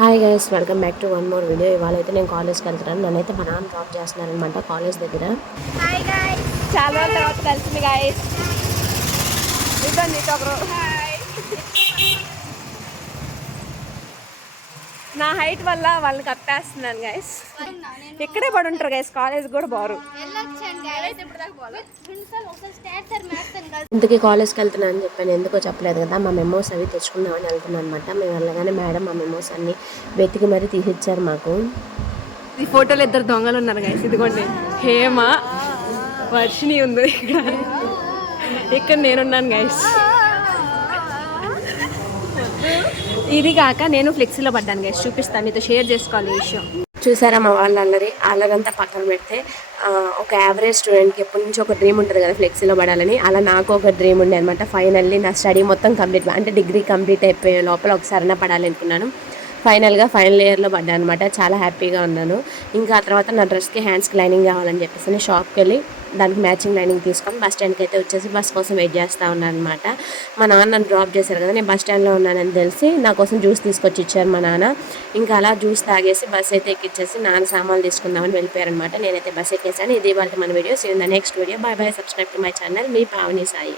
Hi guys, welcome back to one more video. ఇవాళ అయితే నేను కాలేజ్కి వెళ్తున్నాను. నన్నైతే మా నాన్న డ్రాప్ చేస్తున్నాను అనమాట కాలేజ్ దగ్గర. హాయ్ గైస్, చాలా రోజుల తర్వాత కలిసింది గైస్. ఇదండి ఒకరు. నా హైట్ వల్ల వాళ్ళని కప్పేస్తున్నాను గైస్. ఇక్కడే పడి ఉంటారు గైస్, కాలేజ్ కూడా బారు. ఇంతకీ కాలేజ్కి వెళ్తున్నాను అని చెప్పాను, ఎందుకో చెప్పలేదు కదా. మా మెమోస్ అవి తెచ్చుకుందామని వెళ్తున్నాను అనమాట. మేము వెళ్ళగానే మేడం మా మెమోస్ అన్ని వెతికి మరీ తీసిచ్చారు మాకు. ఈ ఫోటోలో ఇద్దరు దొంగలు ఉన్నారు గైస్. ఇదిగోండి, హేమ వర్షిణి ఉంది ఇక్కడ నేనున్నాను గైస్. ఇది కాక నేను ఫ్లెక్సీలో పడ్డాను గైస్, చూపిస్తాను, మీతో షేర్ చేసుకోవాలి ఈ విషయం. చూసారా మా వాళ్ళు అల్లరి. అలాగంతా పక్కన పెడితే ఒక యావరేజ్ స్టూడెంట్కి ఎప్పటి నుంచి ఒక డ్రీమ్ ఉంటుంది కదా ఫ్లెక్సీలో పడాలని. అలా నాకు ఒక డ్రీమ్ ఉండే అనమాట. ఫైనల్లీ నా స్టడీ మొత్తం కంప్లీట్, అంటే డిగ్రీ కంప్లీట్ అయిపోయే లోపల ఒకసారైనా పడాలి అనుకున్నాను. ఫైనల్గా ఫైనల్ ఇయర్లో పడ్డాను అనమాట. చాలా హ్యాపీగా ఉన్నాను. ఇంకా ఆ తర్వాత నా డ్రెస్కి హ్యాండ్స్కి లైనింగ్ కావాలని చెప్పేసి షాప్కి వెళ్ళి దానికి మ్యాచింగ్ లైనింగ్ తీసుకొని బస్ స్టాండ్కి అయితే వచ్చేసి బస్ కోసం వెయిట్ చేస్తూ ఉన్నాను అనమాట. మా నాన్న నన్ను డ్రాప్ చేశారు కదా, నేను బస్ స్టాండ్లో ఉన్నానని తెలిసి నా కోసం జ్యూస్ తీసుకొచ్చి ఇచ్చారు మా నాన్న. ఇంకా అలా జ్యూస్ తాగేసి బస్ అయితే ఎక్కిచ్చేసి నాన్న సామాన్లు తీసుకుందామని వెళ్ళిపోయారనమాట. నేనైతే బస్ ఎక్కేసాను. ఇది వాళ్ళకి మన video. See in the next video. Bye bye. Subscribe to my channel. మీ పావని సాయి.